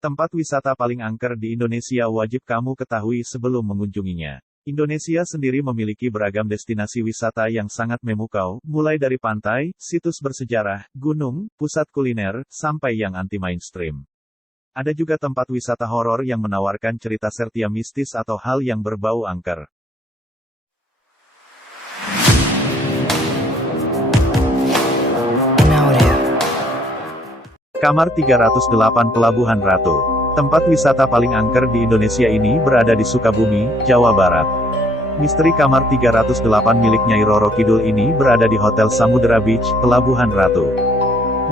Tempat wisata paling angker di Indonesia wajib kamu ketahui sebelum mengunjunginya. Indonesia sendiri memiliki beragam destinasi wisata yang sangat memukau, mulai dari pantai, situs bersejarah, gunung, pusat kuliner, sampai yang anti-mainstream. Ada juga tempat wisata horor yang menawarkan cerita sertia mistis atau hal yang berbau angker. Kamar 308 Pelabuhan Ratu. Tempat wisata paling angker di Indonesia ini berada di Sukabumi, Jawa Barat. Misteri Kamar 308 milik Nyai Roro Kidul ini berada di Hotel Samudera Beach, Pelabuhan Ratu.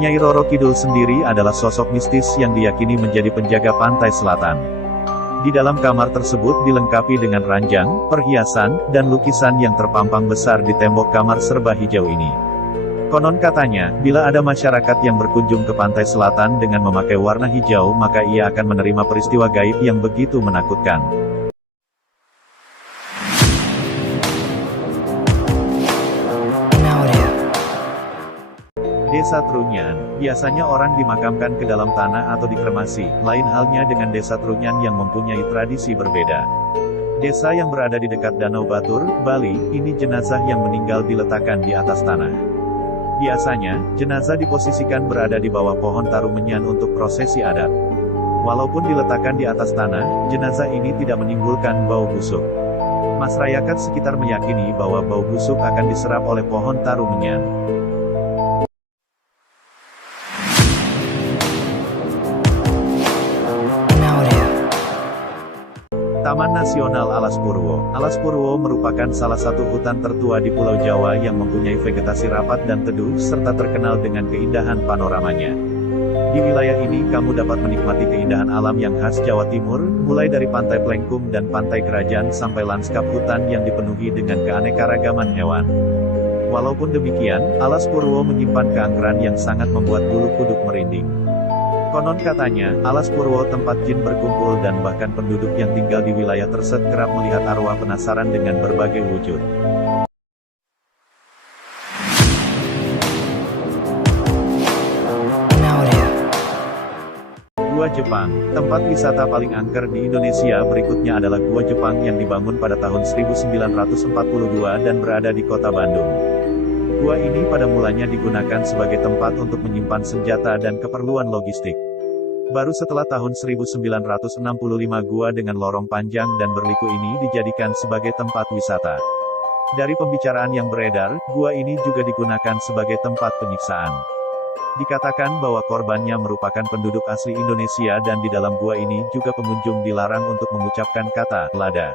Nyai Roro Kidul sendiri adalah sosok mistis yang diyakini menjadi penjaga pantai selatan. Di dalam kamar tersebut dilengkapi dengan ranjang, perhiasan, dan lukisan yang terpampang besar di tembok kamar serba hijau ini. Konon katanya, bila ada masyarakat yang berkunjung ke pantai selatan dengan memakai warna hijau maka ia akan menerima peristiwa gaib yang begitu menakutkan. Desa Trunyan, biasanya orang dimakamkan ke dalam tanah atau dikremasi, lain halnya dengan Desa Trunyan yang mempunyai tradisi berbeda. Desa yang berada di dekat Danau Batur, Bali, ini jenazah yang meninggal diletakkan di atas tanah. Biasanya, jenazah diposisikan berada di bawah pohon tarumenyan untuk prosesi adat. Walaupun diletakkan di atas tanah, jenazah ini tidak menimbulkan bau busuk. Masyarakat sekitar meyakini bahwa bau busuk akan diserap oleh pohon tarumenyan. Taman Nasional Alas Purwo. Alas Purwo merupakan salah satu hutan tertua di Pulau Jawa yang mempunyai vegetasi rapat dan teduh serta terkenal dengan keindahan panoramanya. Di wilayah ini kamu dapat menikmati keindahan alam yang khas Jawa Timur, mulai dari Pantai Plengkung dan Pantai Kerajaan sampai lanskap hutan yang dipenuhi dengan keanekaragaman hewan. Walaupun demikian, Alas Purwo menyimpan keangkeran yang sangat membuat bulu kuduk merinding. Konon katanya, Alas Purwo tempat jin berkumpul dan bahkan penduduk yang tinggal di wilayah tersebut kerap melihat arwah penasaran dengan berbagai wujud. Gua Jepang, tempat wisata paling angker di Indonesia berikutnya adalah Gua Jepang yang dibangun pada tahun 1942 dan berada di kota Bandung. Gua ini pada mulanya digunakan sebagai tempat untuk menyimpan senjata dan keperluan logistik. Baru setelah tahun 1965 gua dengan lorong panjang dan berliku ini dijadikan sebagai tempat wisata. Dari pembicaraan yang beredar, gua ini juga digunakan sebagai tempat penyiksaan. Dikatakan bahwa korbannya merupakan penduduk asli Indonesia dan di dalam gua ini juga pengunjung dilarang untuk mengucapkan kata lada.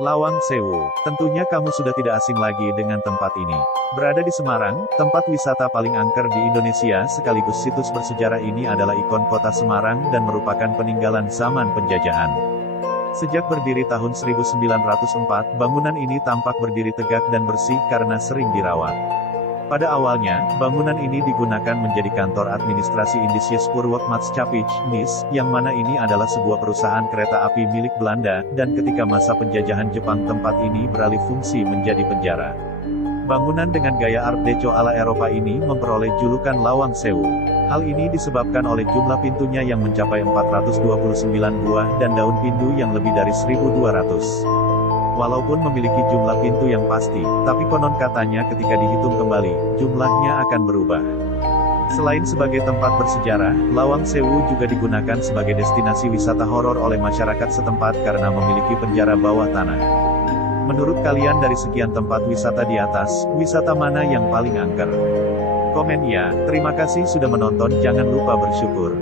Lawang Sewu. Tentunya kamu sudah tidak asing lagi dengan tempat ini. Berada di Semarang, tempat wisata paling angker di Indonesia sekaligus situs bersejarah ini adalah ikon kota Semarang dan merupakan peninggalan zaman penjajahan. Sejak berdiri tahun 1904, bangunan ini tampak berdiri tegak dan bersih karena sering dirawat. Pada awalnya, bangunan ini digunakan menjadi kantor administrasi Indisies Purwokerto, NIS, yang mana ini adalah sebuah perusahaan kereta api milik Belanda, dan ketika masa penjajahan Jepang tempat ini beralih fungsi menjadi penjara. Bangunan dengan gaya Art Deco ala Eropa ini memperoleh julukan Lawang Sewu. Hal ini disebabkan oleh jumlah pintunya yang mencapai 429 buah dan daun pintu yang lebih dari 1.200. Walaupun memiliki jumlah pintu yang pasti, tapi konon katanya ketika dihitung kembali, jumlahnya akan berubah. Selain sebagai tempat bersejarah, Lawang Sewu juga digunakan sebagai destinasi wisata horor oleh masyarakat setempat karena memiliki penjara bawah tanah. Menurut kalian dari sekian tempat wisata di atas, wisata mana yang paling angker? Komen ya. Terima kasih sudah menonton, jangan lupa bersyukur.